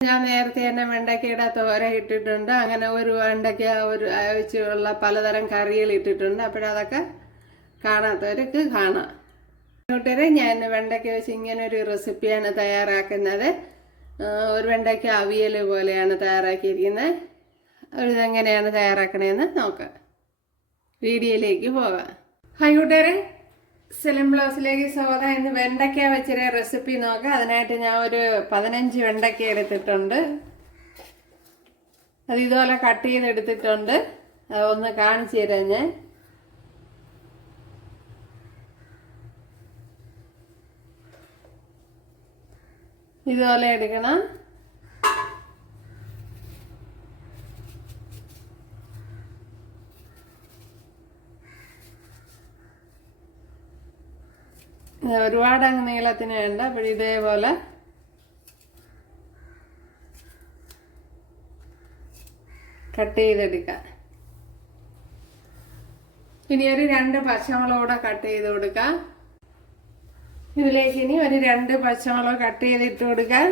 ഞാൻ നേരത്തെ തന്നെ വെണ്ടയ്ക്കയുടെ തോര ഇട്ടിട്ടുണ്ട്. അങ്ങനെ ഒരു വെണ്ടയ്ക്ക ഒരു വെച്ചുള്ള പലതരം കറികൾ ഇട്ടിട്ടുണ്ട്. അപ്പോഴതൊക്കെ കാണാത്തവർക്ക് കാണാം. കൂട്ടരെ ഞാൻ വെണ്ടയ്ക്ക വെച്ച് ഇങ്ങനെ ഒരു റെസിപ്പിയാണ് തയ്യാറാക്കുന്നത്. ഒരു വെണ്ടയ്ക്ക അവിയൽ പോലെയാണ് തയ്യാറാക്കിയിരിക്കുന്നത്. ഒരു ഇതെങ്ങനെയാണ് തയ്യാറാക്കണതെന്ന് നോക്കാം. വീഡിയോയിലേക്ക് പോകാം. ഹായ് കൂട്ടുകാരെ. സെലിം ബ്ലൗസിലേക്ക് സ്വാഗതം ഇന്ന് വെണ്ടയ്ക്ക വെച്ചൊരു റെസിപ്പി നോക്കാം. അതിനായിട്ട് ഞാൻ ഒരു പതിനഞ്ച് വെണ്ടയ്ക്ക എടുത്തിട്ടുണ്ട്. അത് ഇതുപോലെ കട്ട് ചെയ്തെടുത്തിട്ടുണ്ട് അത് ഒന്ന് കാണിച്ചു തരാം ഞാൻ. ഇതുപോലെ എടുക്കണം. ഒരുപാട് അങ്ങ് നീളത്തിന് വേണ്ട അപ്പോൾ ഇതേപോലെ. കട്ട് ചെയ്തെടുക്കാം. ഇനി ഒരു രണ്ട് പച്ചമുളക് കൂടെ കട്ട് ചെയ്ത് കൊടുക്കാം. ഇതിലേക്ക് ഇനി ഒരു രണ്ട് പച്ചമുളക് കട്ട് ചെയ്തിട്ട് കൊടുക്കാം.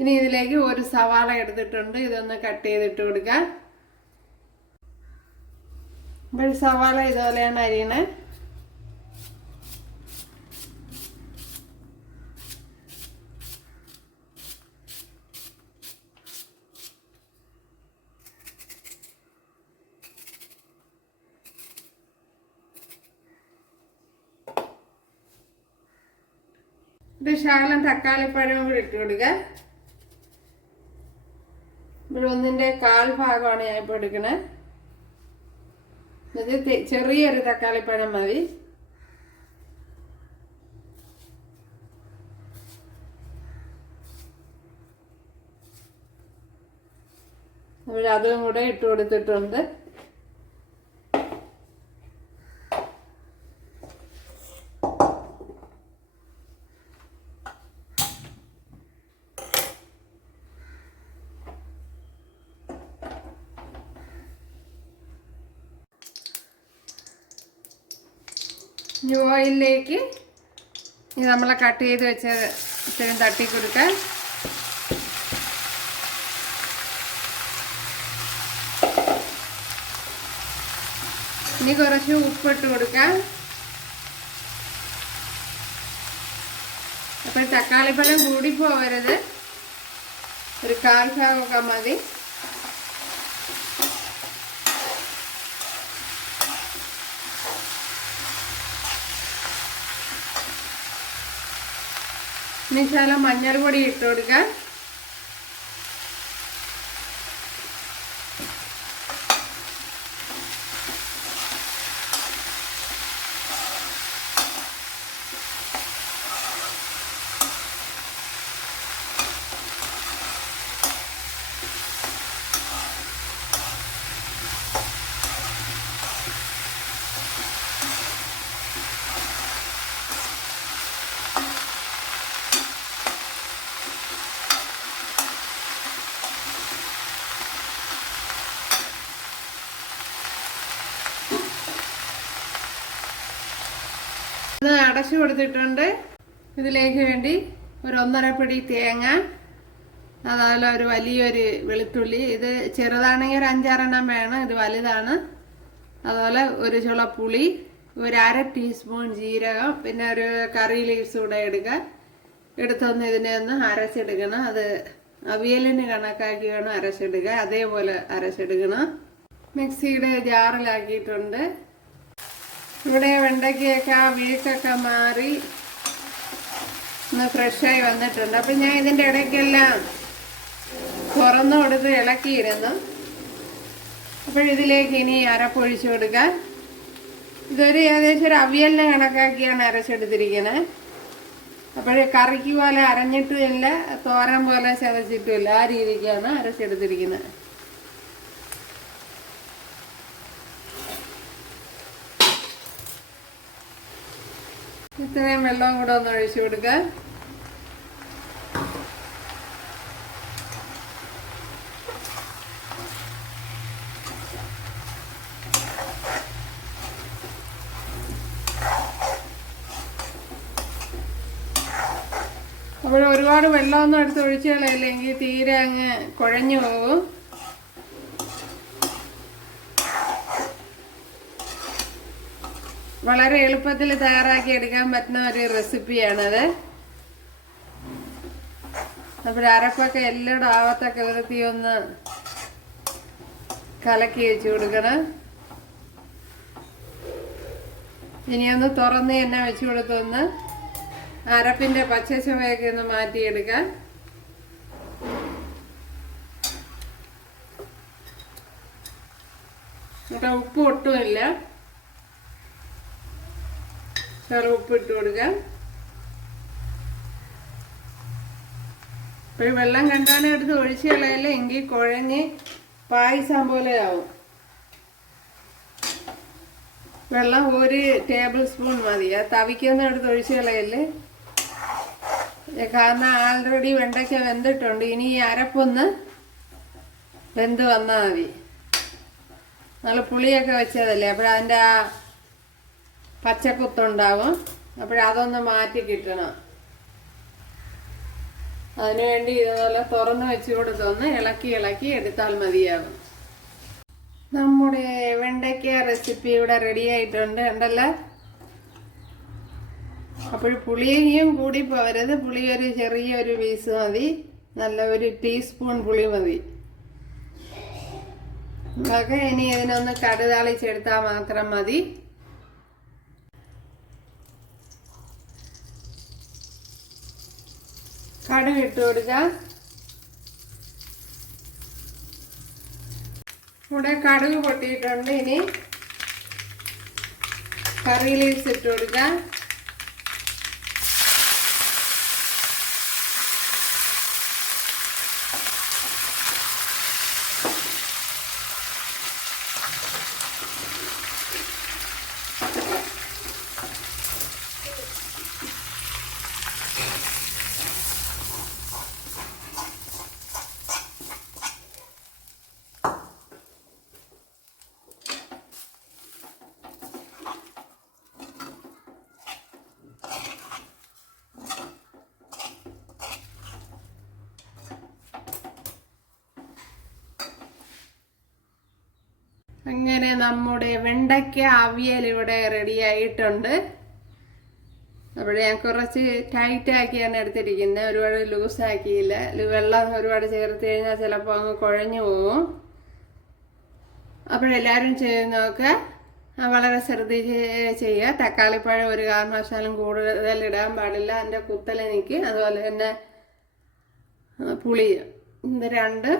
ഇനി ഇതിലേക്ക് ഒരു സവാള എടുത്തിട്ടുണ്ട്. ഇതൊന്ന് കട്ട് ചെയ്തിട്ട് കൊടുക്കാം. അപ്പോൾ സവാള ഇതുപോലെയാണ് അരിയണേ. ഇത് ശകലം തക്കാളിപ്പഴം കൂടി ഇട്ട് കൊടുക്കുക ഇവിടെ ഒന്നിന്റെ കാൽ ഭാഗമാണ് ഞാൻ ഇപ്പൊ എടുക്കണേ. എന്നുവെച്ചാൽ ചെറിയൊരു തക്കാളിപ്പഴം മതി. അതും കൂടെ ഇട്ട് കൊടുത്തിട്ടുണ്ട്. ഓയിലിലേക്ക് ഇത് നമ്മളെ കട്ട് ചെയ്ത് വെച്ച ഇത്രയും തട്ടി കൊടുക്കാം. ഇനി കുറച്ച് ഉപ്പിട്ട് കൊടുക്കാം. അപ്പോൾ തക്കാളിപ്പഴം കൂടി പോവരുത് ഒരു കാൽ ഭാഗമൊക്കെ മതി. ഇനി ശകലം മഞ്ഞൾ പൊടി ഇട്ട് കൊടുക്കാം. ഇത് അടച്ചു കൊടുത്തിട്ടുണ്ട്. ഇതിലേക്ക് വേണ്ടി ഒരു ഒന്നര പിടി തേങ്ങ അതുപോലെ ഒരു വലിയൊരു വെളുത്തുള്ളി. ഇത് ചെറുതാണെങ്കിൽ ഒരു അഞ്ചാറെണ്ണം വേണം ഇത് വലുതാണ്. അതുപോലെ ഒരു ചുള പുളി ഒരു അര ടീസ്പൂൺ ജീരകം പിന്നെ ഒരു കറി ലീവ്സ് കൂടെ എടുക്കുക എടുത്തൊന്ന് ഇതിനെ ഒന്ന് അരച്ചെടുക്കണം. അത് അവിയലിന് കണക്കാക്കി വേണം അരച്ചെടുക്കുക അതേപോലെ അരച്ചെടുക്കണം. മിക്സിയുടെ ജാറിലാക്കിയിട്ടുണ്ട്. ഇവിടെ വെണ്ടയ്ക്കൊക്കെ ആ വീക്കൊക്കെ മാറി ഒന്ന് ഫ്രഷായി വന്നിട്ടുണ്ട്. അപ്പം ഞാൻ ഇതിന്റെ ഇടയ്ക്കെല്ലാം തുറന്നു കൊടുത്ത് ഇളക്കിയിരുന്നു. അപ്പോഴിതിലേക്ക് ഇനി അരപ്പൊഴിച്ചു കൊടുക്കാൻ. ഇതൊരു ഏകദേശം ഒരു അവിയലിനെ കണക്കാക്കിയാണ് അരച്ചെടുത്തിരിക്കുന്നത് അപ്പോൾ കറിക്ക് പോലെ അരഞ്ഞിട്ടുമില്ല തോരൻ പോലെ ചതച്ചിട്ടുമില്ല. ആ രീതിക്കാണ് അരച്ചെടുത്തിരിക്കുന്നത്. ഇത്രയും വെള്ളവും കൂടെ ഒന്ന് ഒഴിച്ചു കൊടുക്കുക അപ്പോൾ ഒരുപാട് വെള്ളമൊന്നും എടുത്ത് ഒഴിച്ചു കളയില്ലെങ്കിൽ തീരെ അങ്ങ് കുഴഞ്ഞു പോകും. വളരെ എളുപ്പത്തിൽ തയ്യാറാക്കി എടുക്കാൻ പറ്റുന്ന ഒരു റെസിപ്പിയാണത്. അപ്പോൾ അരപ്പൊക്കെ എല്ലായിടും ആവത്തൊക്കെ വിധത്തിൽ ഒന്ന് കലക്കി വെച്ച് കൊടുക്കണം. ഇനി ഒന്ന് തുറന്ന് തന്നെ വെച്ച് കൊടുത്തൊന്ന് അരപ്പിന്റെ പച്ച ചുമയൊക്കെ ഒന്ന് മാറ്റിയെടുക്കാം. എന്നിട്ട് ഉപ്പ് ഒട്ടുമില്ല ചെറു ഉപ്പ് ഇട്ട് കൊടുക്കാം ഒരു വെള്ളം കണ്ടാലും എടുത്ത് ഒഴിച്ച് കളയല്ല? എങ്കിൽ കുഴഞ്ഞ് പായസം പോലെ വെള്ളം ഒരു ടേബിൾ സ്പൂൺ മതി. ആ തവിക്കൊന്നും എടുത്ത് ഒഴിച്ച് കളയല്ലേ? കാരണം ആൾറെഡി വെണ്ടയ്ക്ക വെന്തിട്ടുണ്ട്. ഇനി ഈ അരപ്പൊന്ന് വെന്ത് വന്നാൽ മതി. നല്ല പുളിയൊക്കെ വെച്ചതല്ലേ? അപ്പോഴതിന്റെ ആ പച്ചക്കുത്തുണ്ടാവും അപ്പോഴതൊന്ന് മാറ്റി കിട്ടണം. അതിനുവേണ്ടി ഇതുപോലെ തുറന്ന് വെച്ച് കൊടുത്തൊന്ന് ഇളക്കി ഇളക്കി എടുത്താൽ മതിയാകും. നമ്മുടെ വെണ്ടയ്ക്ക റെസിപ്പി ഇവിടെ റെഡി ആയിട്ടുണ്ട് ഉണ്ടല്ലോ അപ്പോൾ പുളിയും കൂടി പോകരുത് പുളി ഒരു ചെറിയൊരു പീസ് മതി. നല്ല ഒരു ടീസ്പൂൺ പുളി മതി. ഒക്കെ ഇനി ഇതിനൊന്ന് കടുതാളിച്ചെടുത്താൽ മാത്രം മതി. കടുക് ഇട്ട് കൊടുക്കാം. ഇവിടെ കടുക് പൊട്ടിയിട്ടുണ്ട് ഇനി കറി ലീവ്സ് ഇട്ട് കൊടുക്കാം. അങ്ങനെ നമ്മുടെ വെണ്ടയ്ക്ക അവിയൽ ഇവിടെ റെഡി ആയിട്ടുണ്ട്. അപ്പോൾ ഞാൻ കുറച്ച് ടൈറ്റ് ആക്കിയാണ് എടുത്തിരിക്കുന്നത്. ഒരുപാട് ലൂസ് ആക്കിയില്ല. വെള്ളം ഒരുപാട് ചേർത്ത് കഴിഞ്ഞാൽ ചിലപ്പോൾ അങ്ങ് കുഴഞ്ഞു പോകും അപ്പോഴെല്ലാവരും ചെയ്ത് നോക്കുക വളരെ ശ്രദ്ധിച്ച് ചെയ്യുക. തക്കാളിപ്പഴം ഒരു കാരണവശാലും കൂടുതൽ ഇടാൻ പാടില്ല. അതിന്റെ നീക്കി. അതുപോലെ തന്നെ പുളി. ഇത് രണ്ട്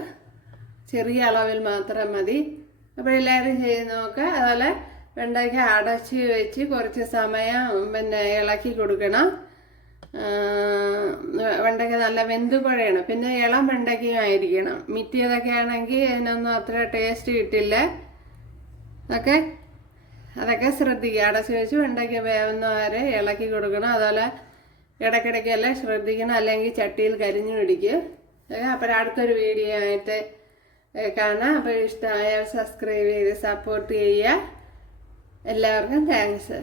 ചെറിയ അളവിൽ മാത്രം മതി. അപ്പോൾ എല്ലാവരും ചെയ്ത് നോക്കുക അതുപോലെ വെണ്ടയ്ക്ക അടച്ച് വെച്ച് കുറച്ച് സമയം പിന്നെ ഇളക്കി കൊടുക്കണം. വെണ്ടയ്ക്ക നല്ല വെന്ത് കുഴയണം പിന്നെ ഇളം വെണ്ടയ്ക്കയും ആയിരിക്കണം. മിറ്റിയതൊക്കെ ആണെങ്കിൽ അതിനൊന്നും അത്ര ടേസ്റ്റ് കിട്ടില്ല. ഓക്കെ? അതൊക്കെ ശ്രദ്ധിക്കുക. അടച്ച് വെച്ച് വെണ്ടയ്ക്ക വേവുന്ന വരെ ഇളക്കി കൊടുക്കണം. അതുപോലെ ഇടയ്ക്കിടയ്ക്കെല്ലാം ശ്രദ്ധിക്കണം. അല്ലെങ്കിൽ ചട്ടിയിൽ കരിഞ്ഞു പിടിക്കും. അപ്പോൾ അടുത്തൊരു വീഡിയോ ആയിട്ട് കാണാം. അപ്പോൾ ഇഷ്ടമായാൽ സബ്സ്ക്രൈബ് ചെയ്ത് സപ്പോർട്ട് ചെയ്യുക. എല്ലാവർക്കും താങ്ക്സ്